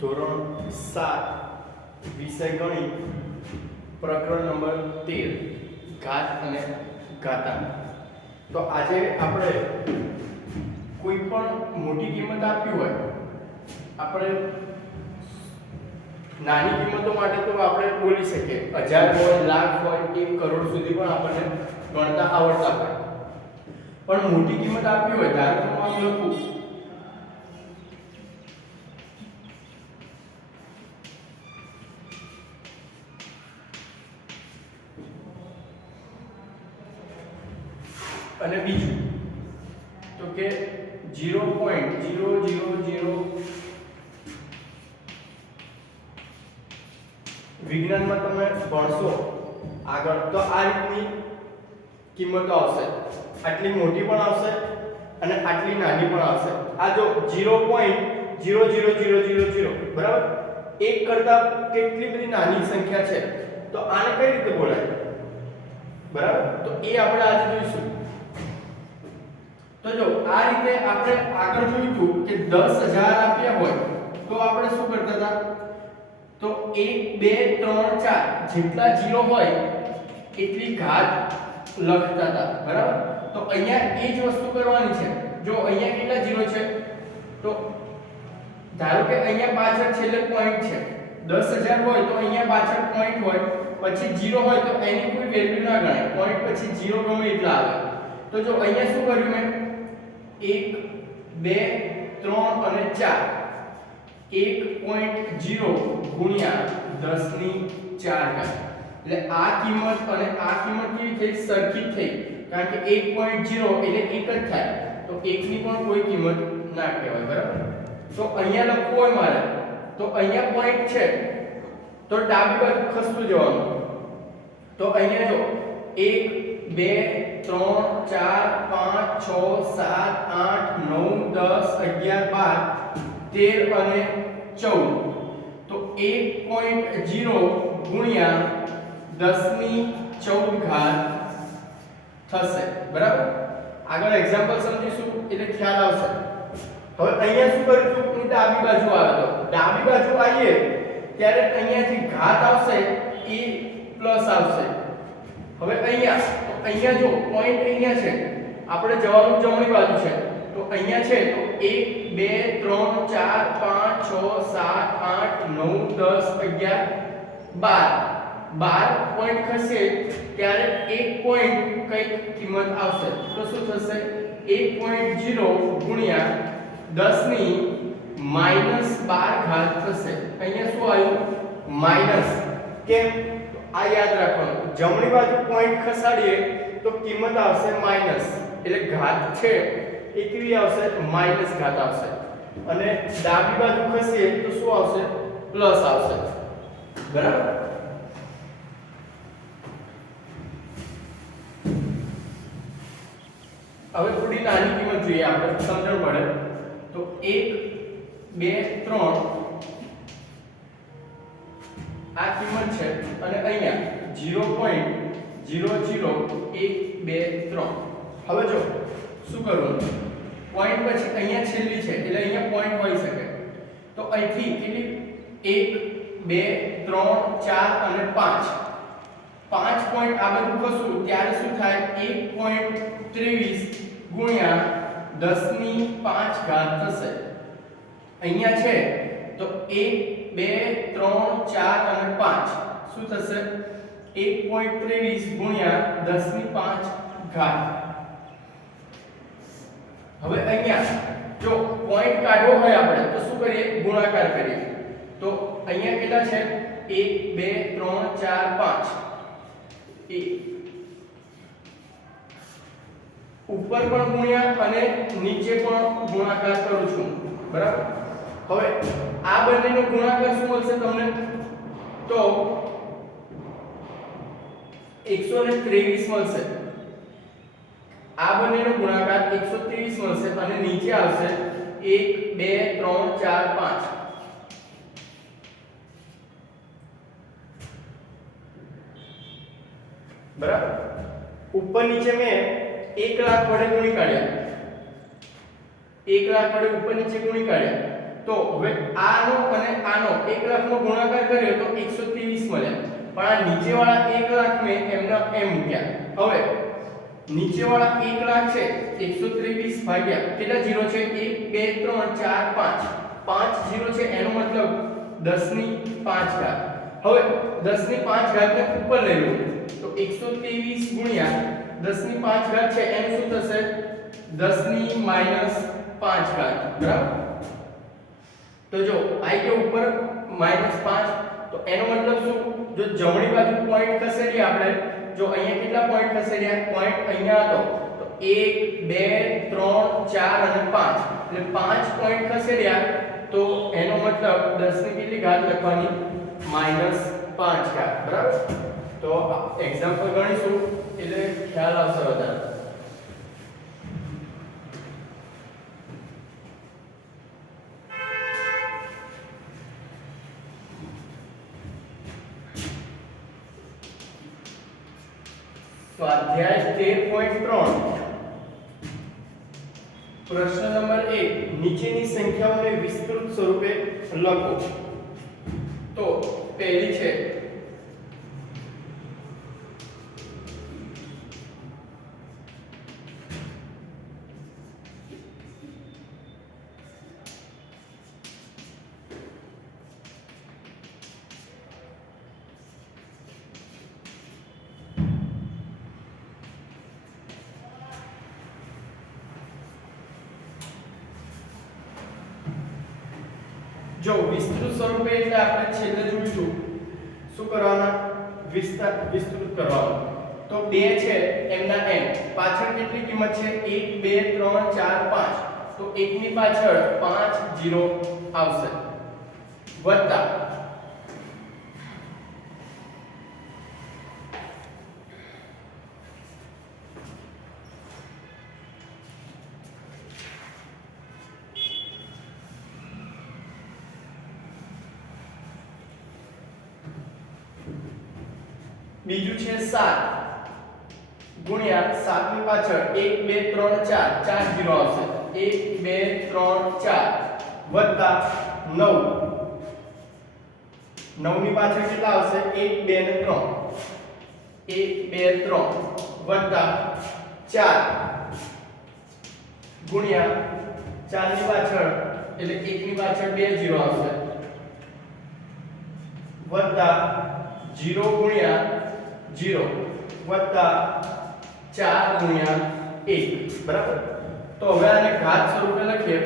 ધોરણ 7 વિષય ગણિત પ્રકરણ નંબર 13 ઘાત અને ઘાતાંક. તો આજે આપણે કોઈ પણ મોટી કિંમત આપી હોય, આપણે નાની કિંમતો માટે તો આપણે બોલી શકીએ 1000 હોય, લાખ હોય, 1 કરોડ સુધી પણ આપણને ગણતા આવડતા હોય. પણ મોટી કિંમત આપી હોય, ધારો કે હું આમ લખું અને બીજું તો કે 0.000 વિજ્ઞાનમાં તમે ભણશો આગળ તો આ રીતની કિંમતો આવશે. આટલી મોટી પણ આવશે અને આટલી નાની પણ આવશે. આ જો 0.00000 બરાબર, એક કરતા કેટલી બધી નાની સંખ્યા છે, તો આને કઈ રીતે બોલાય? બરાબર, તો એ આપણે આજે જોઈશું. તો જો આ રીતે આપણે આગળ જોયું કે 10000 આપ્યા હોય તો આપણે શું કરતા હતા? તો 1 2 3 4 જેટલા 0 હોય એટલી ઘાત લખતા હતા. બરાબર, તો અહીંયા એ જ વસ્તુ કરવાની છે. જો અહીંયા કેટલા 0 છે, તો ધારો કે અહીંયા પાછળ છેલ્લે પોઈન્ટ છે. 10000 હોય તો અહીંયા પાછળ પોઈન્ટ હોય, પછી 0 હોય તો એની કોઈ વેલ્યુ ના ગણાય. પોઈન્ટ પછી 0 ગમે એટલા આવે. તો જો અહીંયા શું કર્યું મેં? 1 2 3 અને 4 1.0 ગુણ્યા 10 ની 4 ઘાત. એટલે આ કિંમત અને આ કિંમત કેવી થઈ? સરખી થઈ, કારણ કે 1.0 એટલે એક જ થાય, તો 1 ની પણ કોઈ કિંમત ના કહેવાય. બરાબર, તો અહીંયા લખવું હોય મારે તો અહીંયા પોઈન્ટ છે તો ડાબી બાજુ ખસતું જવાનું. તો અહીંયા જો 1 2 3 4 5 6 7 8 9 10 11 12 13 અને 14. તો 1.0 ગુણ્યા 10 ની 14 ઘાત થશે. બરાબર, આગળ એક્ઝામ્પલ સમજીશું એટલે ખ્યાલ આવશે. હવે અહીંયા શું કરીશું? હું ડાબી બાજુ આવે તો ડાબી બાજુ આવીએ ત્યારે અહીંયા જે ઘાત આવશે એ પ્લસ આવશે. હવે અહીંયા જો પોઈન્ટ અહીંયા છે, આપણે જવાનું જમણી બાજુ છે, તો અહીંયા છે તો 1 2 3 4 5 6 7 8 9 10 11 12 પોઈન્ટ ખસે ત્યારે એક પોઈન્ટ કઈ કિંમત આવશે. તો શું થશે? 1.0 ગુણ્યા 10 ની -12 ઘાત થશે. અહીંયા શું આવ્યું? માઈનસ. કેમ? આ યાદ રાખવાનું, જમણી બાજુ પોઈન્ટ ખસાડીએ તો કિંમત આવશે માઈનસ, એટલે ઘાત છે એ કેવી આવશે? માઈનસ ઘાત આવશે. અને ડાબી બાજુ ખસીએ તો શું આવશે? પ્લસ આવશે. બરાબર, હવે થોડી નાની કિંમત જોઈએ આપણે, સમજણ પડે. તો 1 2 3 આ કિંમત છે અને અહીંયા 0.00123. હવે જો શું કરવું? પોઈન્ટ પછી અહીંયા છેલ્લી છે એટલે અહીંયા પોઈન્ટ હોઈ શકે. તો અહીંથી કેટલી? 1 2 3 4 અને 5 પોઈન્ટ આ બધું ખસું ત્યારે શું થાય? 1.23 ગુણ્યા 10 ની 5 ઘાત થશે. અહીંયા છે તો 1 2 3 4 અને 5 શું થશે? 1.23 ગુણ્યા 10 ની 5 ઘાત. હવે અહીંયા જો પોઈન્ટ કાઢવો હોય આપણે તો શું કરીએ? ગુણાકાર કરીએ. તો અહીંયા કેટલા છે? 1 2 3 4 5 ઉપર પણ ગુણ્યા અને નીચે પણ ગુણાકાર કરું છું. બરાબર, હવે આ બંનેનો ગુણાકાર શું મળશે તમને? તો 123 મળશે. આ બંનેનો ગુણાકાર 123 મળશે અને નીચે આવશે 1 2 3 4 5. બરાબર, ઉપર નીચે મેં 1 લાખ વડે ગુણી કાઢ્યા, 1 લાખ વડે ઉપર નીચે ગુણી કાઢ્યા. તો હવે આનો અને આનો 1 લાખ નો ગુણાકાર કર્યો તો 123 મળ્યા, પણ આ નીચેવાળા 1 લાખ મેં એમના એમ મૂક્યા। હવે નીચેવાળા 1 લાખ છે 123 ભાગ્યા કેટલા જીરો છે 1 2 3 4 5 5 જીરો છે એનો મતલબ 10 ની 5 ઘાત। હવે 10 ની 5 ઘાત ને ઉપર લઈ લો તો 123 ગુણ્યા 10 ની 5 ઘાત છે એનું શું થશે 10 ની -5 ઘાત, બરાબર। તો જો આઈ કે ઉપર -5 તો એનો મતલબ શું, જો જમણી બાજુ પોઈન્ટ ખસેડીએ આપણે, જો અહીંયા કેટલા પોઈન્ટ ખસેડ્યા, પોઈન્ટ અહીંયા હતો તો 1 2 3 4 અને 5 એટલે 5 પોઈન્ટ ખસેડ્યા તો એનો મતલબ 10 ની કેટલી ઘાત લખવાની -5 ઘાત, બરાબર। તો એક્ઝામ્પલ ગણીશું એટલે ખ્યાલ આવશે વધારે। स्वाध्याय 13.3 प्रश्न नंबर 1 नीचेની સંખ્યાઓને વિસ્તૃત સ્વરૂપે લખો। તો પહેલી છે जो विस्तृत स्वरूपे એટલે આપણે છેલ્લે જોઈશું શું કરવાના વિસ્તૃત કરવાનું। તો 2 છે એમના n પાછળ કેટલી કિંમત છે 1 2 3 4 5 તો 1 ની પાછળ 5 0 આવશે વત્તા બીજું છે 7 ગુણ્યા 7 ની પાછળ 1 2 3 4 4 0 આવશે 1 2 3 4 વત્તા 9 9 ની પાછળ કેટલા આવશે 1 2 ને 3 1 2 3 વત્તા 4 ગુણ્યા 4 ની પાછળ એટલે 1 ની પાછળ 2 0 આવશે વત્તા 0 ગુણ્યા 0 વત્તા 4 ગુણ્યા 1, બરાબર। તો હવે આને ઘાત સ્વરૂપે લખીએ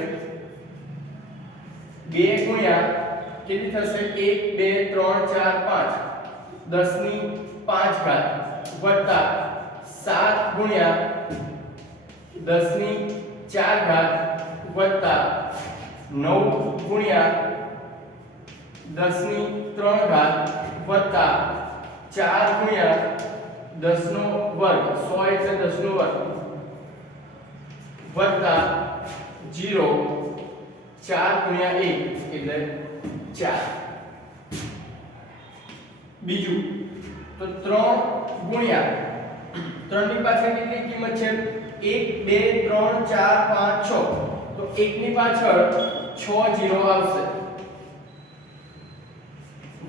2 ગુણ્યા કેટલી થશે 1 2 3 4 5 10 ની 5 ઘાત વત્તા 7 ગુણ્યા 10 ની 4 ઘાત વત્તા 9 ગુણ્યા 10 ની 3 ઘાત વત્તા 4 ગુણ્યા 10 નો વર્ગ 100 એટલે 10 નો વર્ગ વત્તા 0 4 ગુણ્યા 1 એટલે 4। બીજું તો 3 ગુણ્યા 3 ની પાછળ કેટલી કિંમત છે 1 2 3 4 5 6 તો 1 ની પાછળ 6 0 આવશે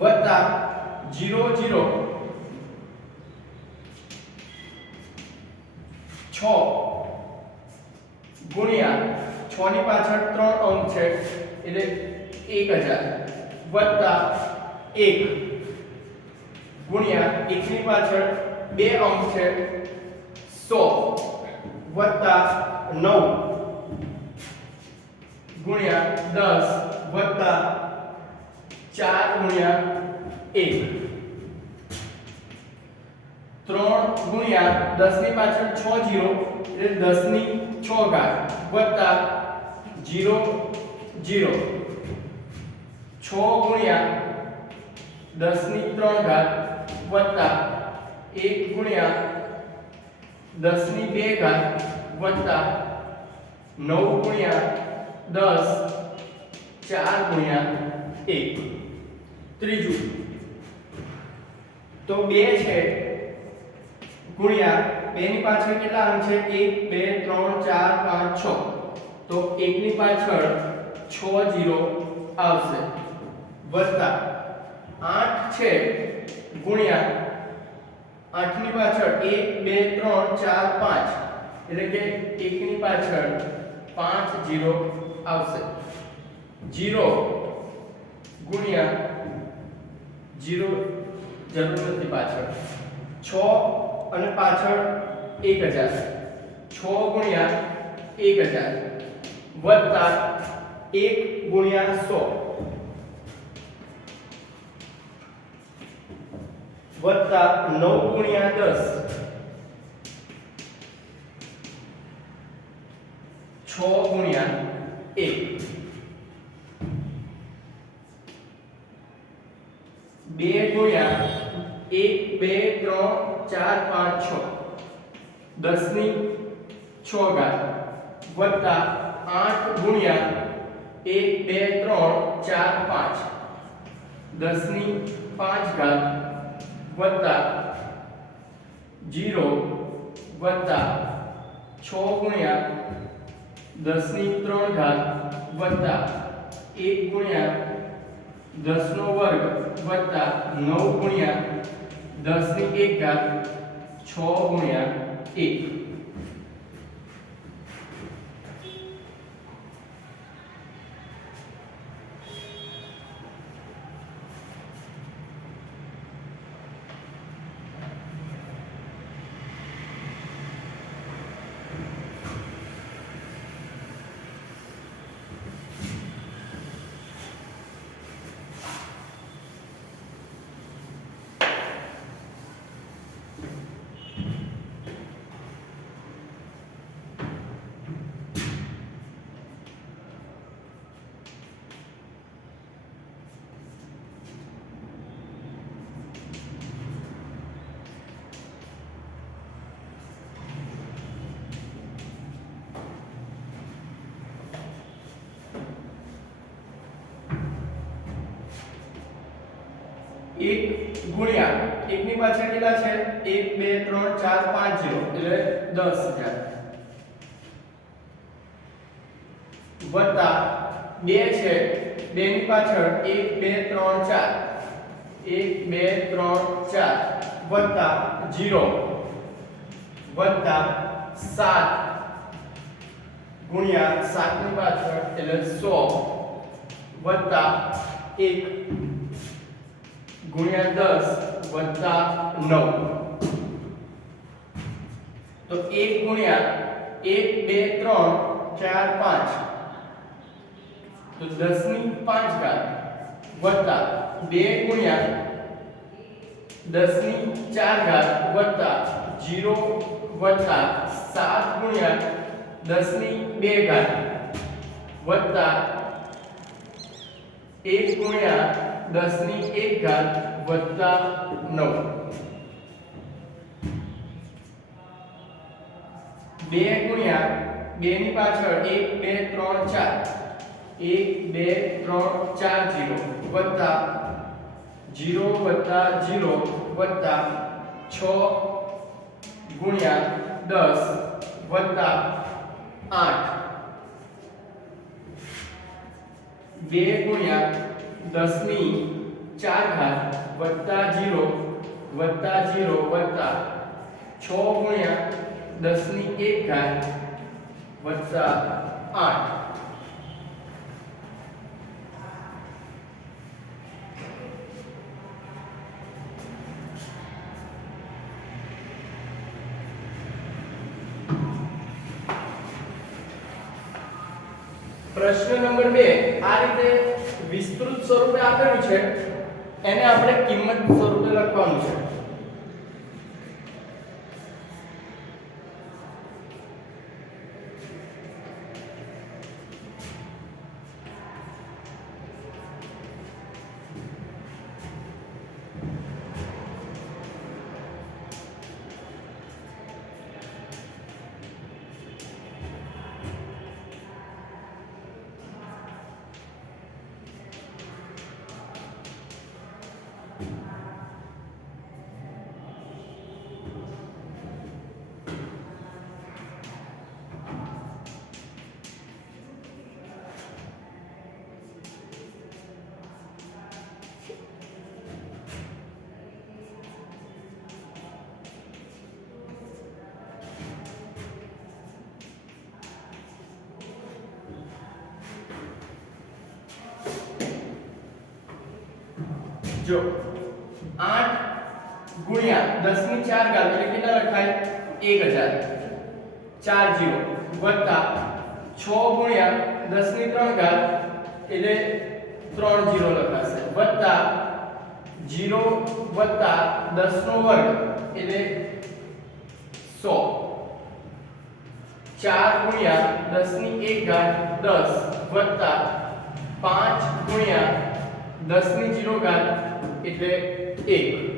વત્તા 0 0 6 ગુણ્યા 6 ની પાછળ 3 અંક છે એટલે 1000 વત્તા 1 ગુણ્યા 1 ની પાછળ 2 અંક છે 100 વત્તા 9 ગુણ્યા 10 વત્તા 4 ગુણ્યા 1 3 ગુણ્યા 10 ની પાછળ 6 0 એટલે 10 ની 6 ઘાત વત્તા 0 0 6 ગુણ્યા 10 ની 3 ઘાત વત્તા 1 ગુણ્યા 10 ની 2 ઘાત વત્તા 9 ગુણ્યા 10 4 ગુણ્યા 1। ત્રીજું તો 2 છે ગુણ્યા 2 ની પાછળ કેટલા અંક છે 1 2 3 4 5 6 તો 1 ની પાછળ 6 0 આવશે વત્તા 8 છે ગુણ્યા 8 ની પાછળ 1 2 3 4 5 એટલે કે 1 ની પાછળ 5 0 આવશે 0 ગુણ્યા 0 જરૂર નથી પાછળ 6 અને પાછળ 1000 6 ગુણ્યા 1000 વત્તા 1 ગુણ્યા 100 વત્તા 9 ગુણ્યા 10 6 ગુણ્યા 1 2 ગુણ્યા 1 2 3 4 5 6 10 ની 6 ઘાત વત્તા 8 ગુણ્યા 1 2 3 4 5 10 ની 5 ઘાત વત્તા 0 વત્તા 6 ગુણ્યા 10 ની 3 ઘાત વત્તા 1 ગુણ્યા 10 નો વર્ગ વત્તા 9 ગુણ્યા 10 ની 1 ઘાત 6 ગુણ્યા 1 1 ગુણ્યા 1 ની પાછળ કેટલા છે 1 2 3 4 5 0 એટલે 10000 વત્તા 2 છે 2 ની પાછળ 1 2 3 4 1 2 3 4 વત્તા 0 વત્તા 7 ગુણ્યા 7 ની પાછળ એટલે 100 વત્તા 1 ગુણ્યા 10 વત્તા 9 તો 1 ગુણ્યા 1 2 3 4 5 તો 10 ની 5 ઘાત વત્તા 2 ગુણ્યા 10 ની 4 ઘાત વત્તા 0 વત્તા 7 ગુણ્યા 10 ની 2 ઘાત વત્તા 1 ગુણ્યા 10 ની 1 ઘાત વત્તા 9 2 ગુણ્યા 2 ની પાછળ 1 2 3 4 1 2 3 4 0 વત્તા 0 વત્તા 0 વત્તા 6 ગુણ્યા 10 વત્તા 8 2 ગુણ્યા 10 ની 4 ઘાત વત્તા 0 વત્તા 0 વત્તા 6 ગુણ્યા 10 ની 1 ઘાત વત્તા 8 પ્રશ્ન નંબર 2 આ રીતે વિસ્તૃત સ્વરૂપે આપેલું છે એને આપણે કિંમત સ્વરૂપે લખવાનું છે જો 8 ગુણ્યા 10 ની 4 ઘાત એટલે કેટલા લખાય 1000 4 0 વત્તા 6 ગુણ્યા 10 ની 3 ઘાત એટલે 3 0 લખાશે વત્તા 0 વત્તા 10 નો વર્ગ એટલે 100 4 ગુણ્યા 10 ની 1 ઘાત 10 વત્તા 5 ગુણ્યા 10 ની 0 ઘાત એટલે 1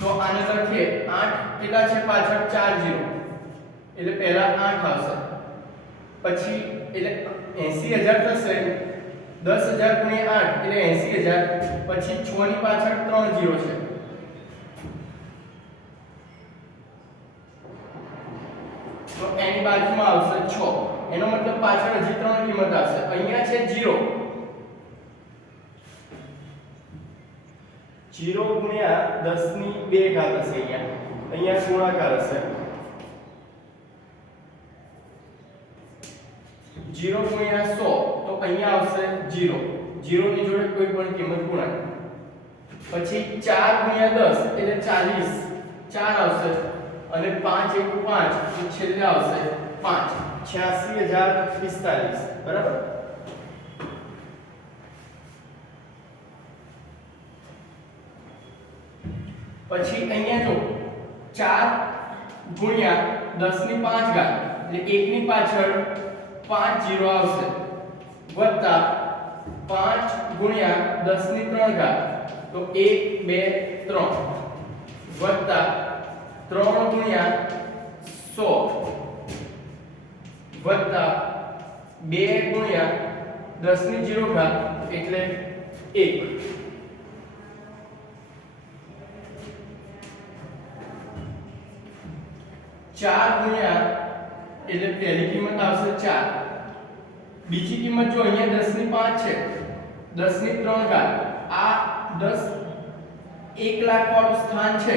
તો આને લખીએ 8 કેટલા છે પાછળ 4 0 એટલે પહેલા 8 આવશે પછી એટલે 80000 થશે 10000 ગુણ્યા 8 એટલે 80000 પછી 6 ની પાછળ 3 0 છે તો એની બાજુમાં આવશે 6 એનો મતલબ પાછળ હજી 3 કિંમત આવશે અહીંયા છે 0 0 ગુણ્યા 10 ની 2 ઘાત હશે અહીંયા ગુણાકાર હશે 0 ગુણ્યા 100 તો અહીંયા આવશે 0 0 ની જોડે કોઈ પણ કિંમત ગુણાય પછી 4 ગુણ્યા 10 એટલે 40 4 આવશે અને 5 * 5 તો છેલ્લે આવશે 5 86045 બરાબર પછી અહીંયા જો 4 ગુણ્યા 10 ની 5 ઘાત એટલે 1 ની પાછળ 5 0 આવશે વત્તા 5 ગુણ્યા 10 ની 3 ઘાત તો 1 2 3 વત્તા 3 ગુણ્યા 100 વત્તા 2 ગુણ્યા 10 ની 0 ઘાત એટલે 1 4 ગુણ્યા એટલે પહેલી કિંમત આવશે 4 બીજી કિંમત જો અહીંયા 10 ની 5 છે 10 ની 3 ઘાત આ 10 1 લાખ વાળું સ્થાન છે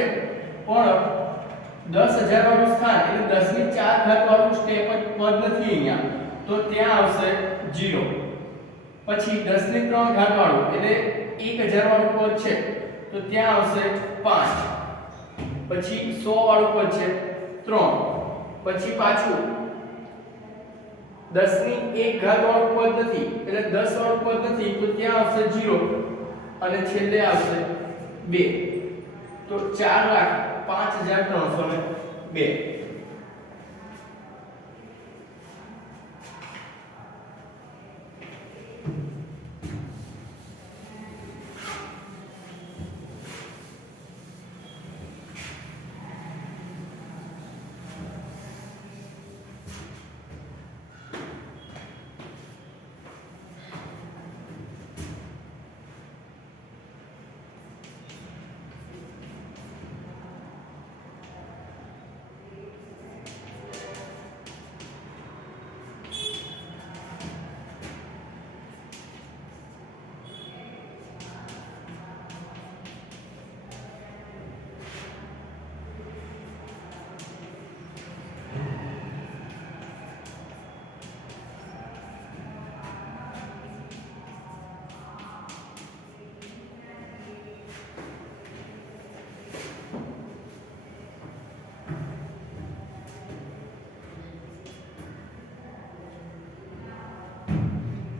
પણ 10000 વાળું સ્થાન એટલે 10 ની 4 ઘાત વાળું સ્ટેપ પદ નથી અહીંયા તો ત્યાં આવશે 0 પછી 10 ની 3 ઘાત વાળું એટલે 1000 વાળું પદ છે તો ત્યાં આવશે 5 પછી 100 વાળું પદ છે 3 પછી પાછું 10 ની 1 ઘાત વાળું પદ નથી એટલે 10 વાળું પદ નથી તો ત્યાં આવશે 0 અને છેલ્લે આવશે 2 તો 4,05,302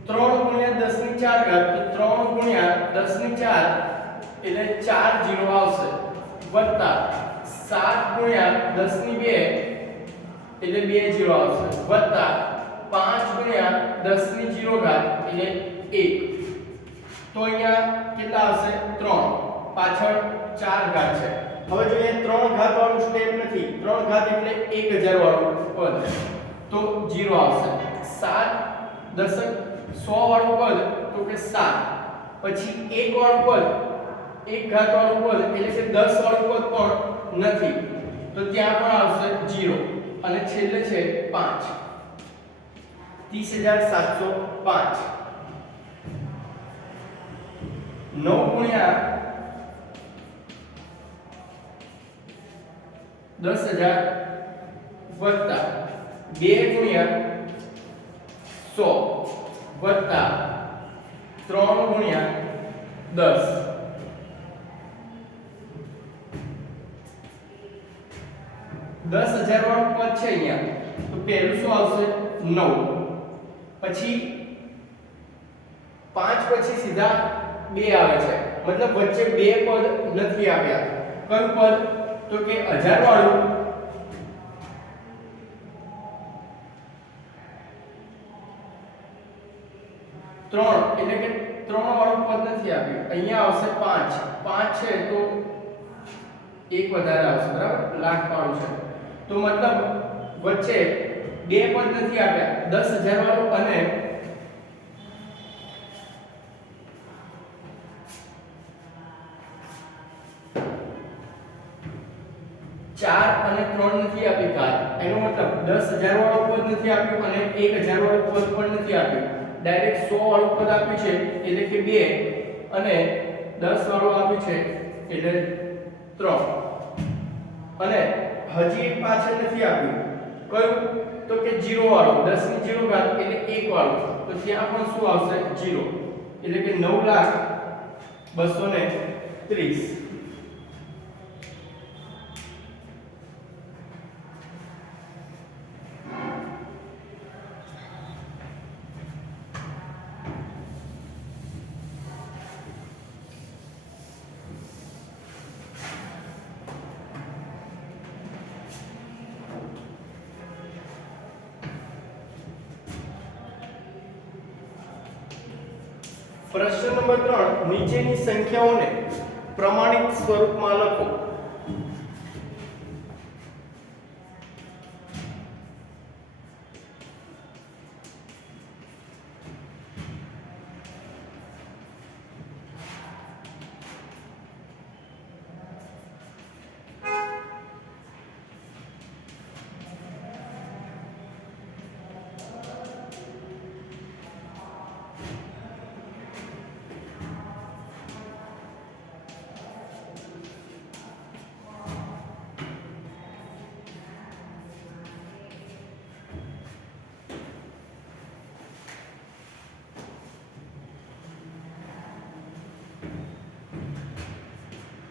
3 ગુણ્યા 10 ની 4 ઘાત તો 3 ગુણ્યા 10 ની 4 એટલે 4 0 આવશે વત્તા 7 ગુણ્યા 10 ની 2 એટલે 2 0 આવશે વત્તા 5 ગુણ્યા 10 ની 0 ઘાત એટલે 1 તો અહીંયા કેટલા આવશે 3 પાછળ 4 ઘાત છે હવે જો અહીંયા 3 ઘાત વાળું સ્ટેપ નથી 3 ઘાત એટલે 1000 વાળું પદ તો 0 આવશે 7 દશક 100 વાળું પદ તો કે 7 પછી 1 વાળું પદ 1 ઘાત વાળું પદ એટલે કે 10 વાળું પદ પણ નથી તો ત્યાં પણ આવશે 0 અને છેલ્લે છે 5 30705 9 ગુણ્યા 10000 વત્તા 2 ગુણ્યા 100 વત્તા 3 ગુણ્યા 10 10,000 વાળું પદ છે અહીંયા, તો પહેલું શું આવશે 9, પછી 5 પછી સીધા 2 આવે છે, મતલબ વચ્ચે બે પદ નથી આવ્યા. કયું પદ? તો કે 1000 વાળું 3, એટલે કે 3 વાળું પદ નથી આપ્યું. અહીંયા આવશે 5, 5 છે તો એક વધારે આવશે, બરાબર, લાખ વાળું છે, તો મતલબ વચ્ચે બે પદ નથી આપ્યા, 10,000 વાળું અને 4 અને 3 નથી આપી ઘાત. એનો મતલબ 10,000 વાળું પદ નથી આપ્યું અને 1,000 વાળું પદ પણ નથી આપ્યું, ડાયરેક્ટ 100 વાળું પદ આપ્યું છે એટલે કે 2 અને 10 વાળું આપ્યું છે એટલે 3. અને હજી એક પાછળ નથી આપ્યું, કયું? તો કે 0 વાળું, 10 ની 0 ઘાત એટલે 1 વાળું, તો ત્યાં પણ શું આવશે? 0, એટલે કે 9,230. પ્રશ્ન નંબર 3, નીચેની સંખ્યાઓને પ્રમાણિત સ્વરૂપમાં લખો.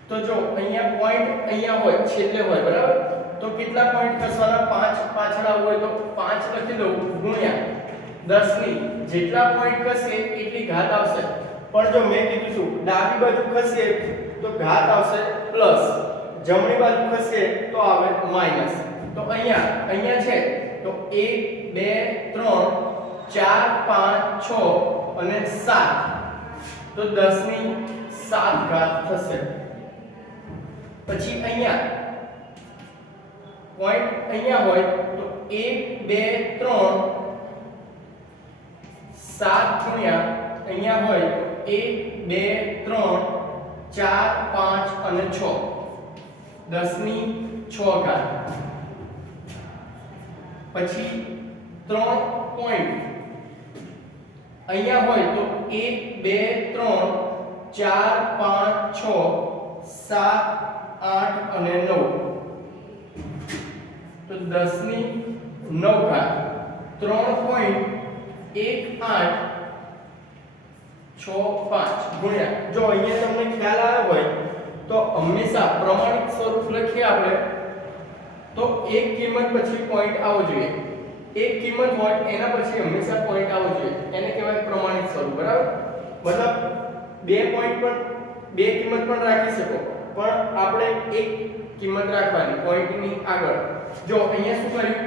તો જો અહીંયા પોઈન્ટ અહીંયા હોય, છેલ્લે હોય, બરાબર, તો કેટલા પોઈન્ટ ખસવાના? 5 પાછળ આવવું હોય તો 5 લખી દઉં ગુણ્યા 10 ની જેટલા પોઈન્ટ ખસે એટલી ઘાત આવશે. પણ જો મેં કીધું છું ડાબી બાજુ ખસે તો ઘાત આવશે પ્લસ, જમણી બાજુ ખસે તો આવે માઈનસ. તો અહીંયા છે તો 1 2 3 4 5 6 અને 7, તો 10 ની 7 ઘાત થશે. પછી અહીંયા પોઈન્ટ અહીંયા હોય તો 1 2 3 7 ગુણ્યા અહીંયા હોય તો 1 2 3 4 5 અને 6, 10 ની 6 ઘાત. પછી 3 પોઈન્ટ અહીંયા હોય તો 1 2 3 4 5 6 7 8 અને 9, તો 10 ની 9 ઘાત. 3 પોઈન્ટ 1 8 6 5 ગુણ્યા, જો અહીંયા તમને ખ્યાલ આવ્યો હોય તો હંમેશા પ્રમાણિત સ્વરૂપ લખીએ આપણે તો એક કિંમત પછી પોઈન્ટ આવવો જોઈએ. એક કિંમત હોય એના પછી હંમેશા પોઈન્ટ આવવો જોઈએ, એને કહેવાય પ્રમાણિત સ્વરૂપ, બરાબર. મતલબ બે પોઈન્ટ પણ બે કિંમત પણ રાખી શકો, પણ આપણે એક કિંમત રાખવાની પોઈન્ટની આગળ. જો અહીંયા શું કર્યું?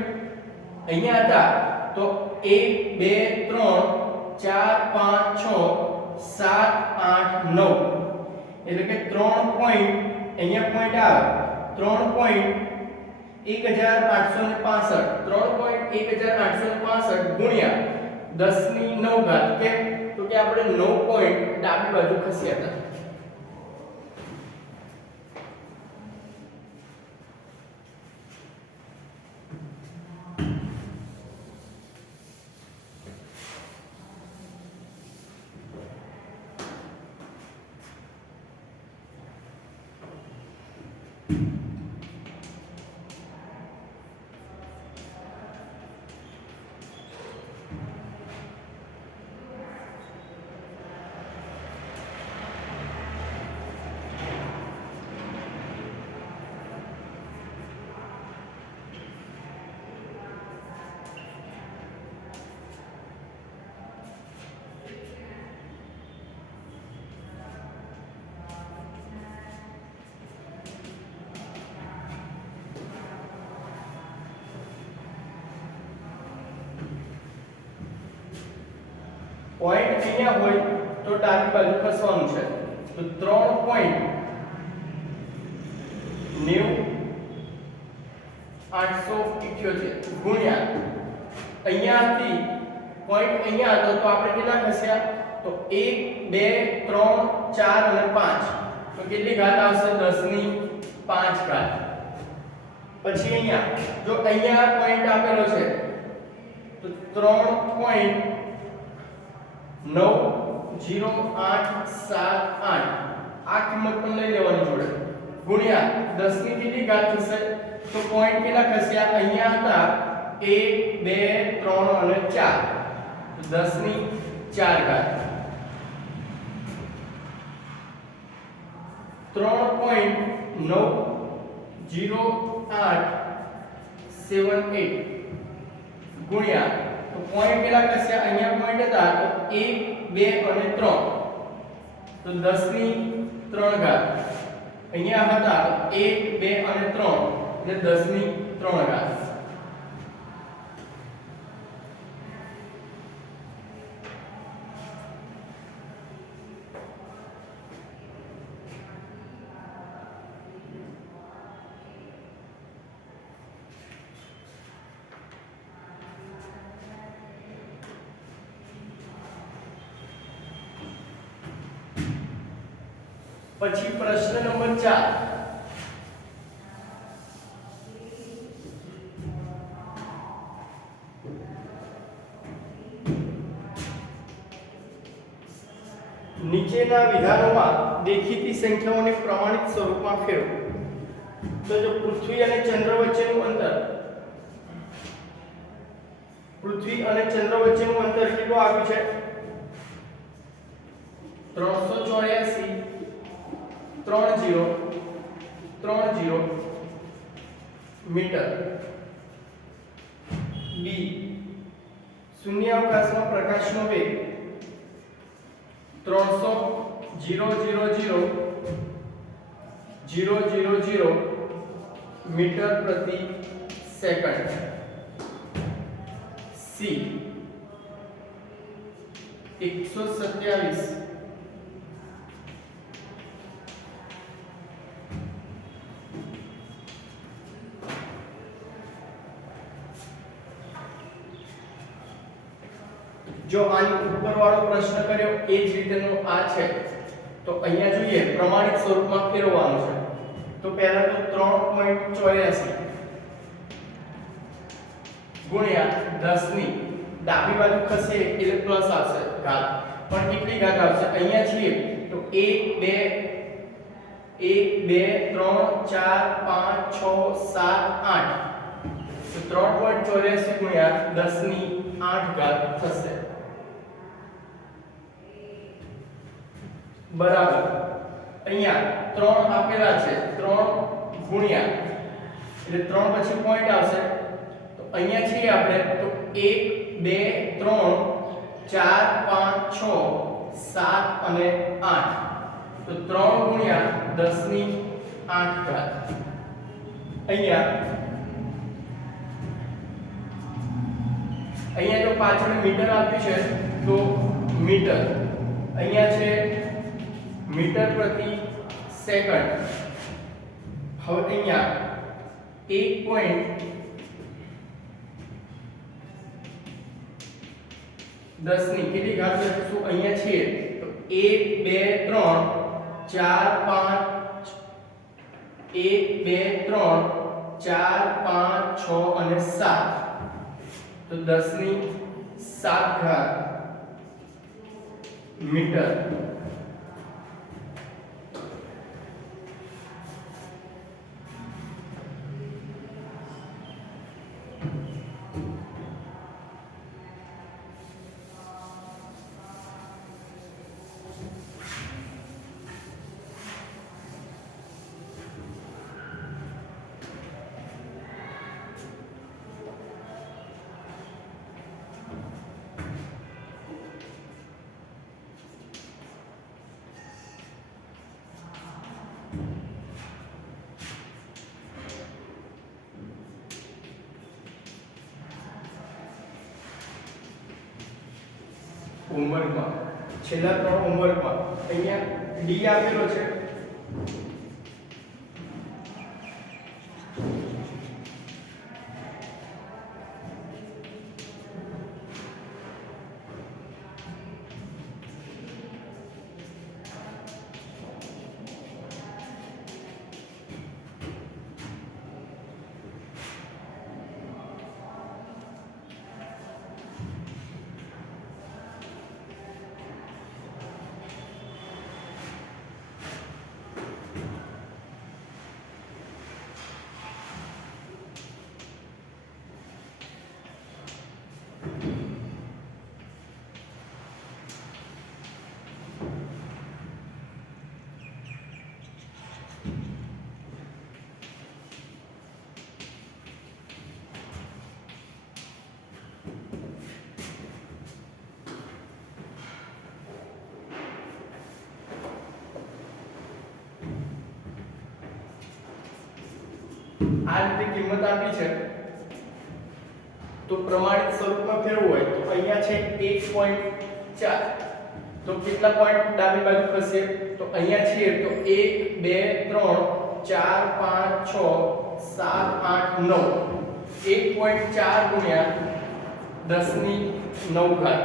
અહીંયા હતા તો 1 2 3 4 5 6 7 8 9, એટલે કે 3 પોઈન્ટ અહીંયા પોઈન્ટ આવે 3 પોઈન્ટ 1865, 3.1865 ગુણ્યા 10 ની 9 ઘાત. કેમ? તો કે આપણે 9 પોઈન્ટ ડાબી બાજુ ખસ્યા હતા. પોઈન્ટ અહીંયા હોય તો ડાબી બાજુ ખસવાનું છે, તો 3.90878 ગુણ્યા અહીંયાથી પોઈન્ટ અહીંયા હતો તો આપણે કેટલા ખસ્યા, તો 1 2 3 4 અને 5, તો કેટલી ઘાત આવશે, 10 ની 5 ઘાત. પછી અહીંયા જો અહીંયા પોઈન્ટ આપેલો છે તો 3.90878 આ કિંમત પણ લઈ લેવાની જોડે ગુણ્યા 10 ની કેટલી ઘાત થશે, તો પોઈન્ટ કેટલા ખસ્યા, અહીંયા હતા 1 2 3 અને 4, તો 10 ની 4 ઘાત. 3.90878 ગુણ્યા તો પોઈન્ટ કેટલા ખસ્યા, અહીંયા પોઈન્ટ હતા તો 1 2 અને 3, તો 10 ની 3 ઘાત. અહીંયા હતા તો 1 2 અને 3 એટલે 10 ની 3 ઘાત. પછી પ્રશ્ન નંબર 4, નીચેના વિધાનોમાં દેખીતી સંખ્યાઓને પ્રમાણિત સ્વરૂપમાં ફેરવો. તો જો પૃથ્વી અને ચંદ્ર વચ્ચેનું અંતર, પૃથ્વી અને ચંદ્ર વચ્ચેનું અંતર કેટલું આવ્યું છે, 384 30 મીટર. બી શૂન્યાવકાશમાં પ્રકાશનો વેગ 300,000,000 મીટર પ્રતિ સેકન્ડ. સી 127 જો આની ઉપરવાળો પ્રશ્ન કર્યો એ જ રીતેનો આ છે, તો અહીંયા જોઈએ પ્રમાણિત સ્વરૂપમાં ફેરવવાનું છે. તો પહેલા તો 3.84 ગુણ્યા 10 ની ડાબી બાજુ ખસે એટલે પ્લસ આવશે ઘાત, પણ કેટલી ઘાત આવશે, અહીંયા છીએ તો 1 2 3 4 5 6 7 8, તો 3.84 ગુણ્યા 10 ની 8 ઘાત થશે બરાબર. અહીંયા 3 આપેલા છે, 3 ગુણ્યા એટલે 3 પછી પોઈન્ટ આવશે, તો અહીંયા છીએ આપણે તો 1 2 3 4 5 6 7 અને 8, તો 3 ગુણ્યા 10 ની 8 ઘાત. અહીંયા જો પાછળ મીટર આપ્યું છે તો મીટર, અહીંયા છે મીટર પ્રતિ સેકન્ડ. હવે અહીંયા 1.10 ની કેટલી ઘાત લખીશું, અહીંયા છીએ તો 1 2 3 4 5 1 2 3 4 5 6 અને 7, તો 10 ની 7 ઘાત મીટર. હોમવર્કમાં છેલ્લા 3 હોમવર્કમાં અહીંયા ડી આપેલો છે. આ રીતે કિંમત આપી છે તો પ્રમાણિત સ્વરૂપમાં ફેરવવું હોય તો અહીંયા છે 1.4 તો કેટલા પોઈન્ટ ડાબી બાજુ ખસે તો અહીંયા છે તો 1 2 3 4 5 6 7 8 9 1.4 ગુણ્યા 10 ની 9 ઘાત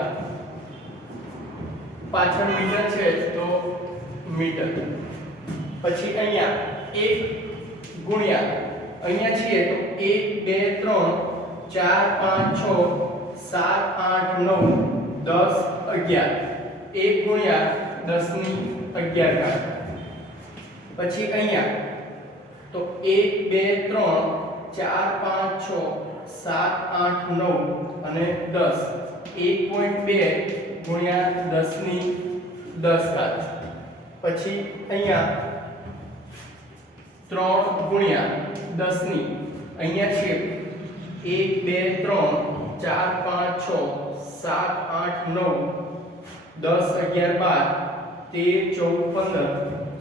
પાછળ મીટર છે તો મીટર પછી અહીંયા 1 ગુણ્યા અહીંયા છીએ તો 1 2 3 4 5 6 7 8 9 10 11 1 ગુણ્યા 10 ની 11 ઘાત પછી અહીંયા તો 1 2 3 4 5 6 7 8 9 અને 10 1.2 ગુણ્યા 10 ની 10 ઘાત પછી અહીંયા 3 ગુણ્યા 10 ની અહીંયા છે 1 2 3 4 5 6 7 8 9 10 11 12 13 14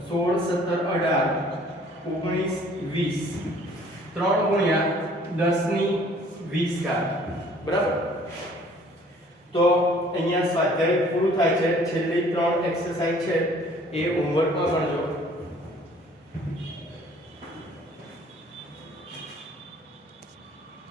16 17 18 19 20 3 ગુણ્યા 10 ની 20 ઘાત બરાબર. તો અહીંયા સ્વાધ્યાય પૂરું થાય છે. છેલ્લી 3 એક્સરસાઇઝ છે એ હોમવર્કમાં ગણજો.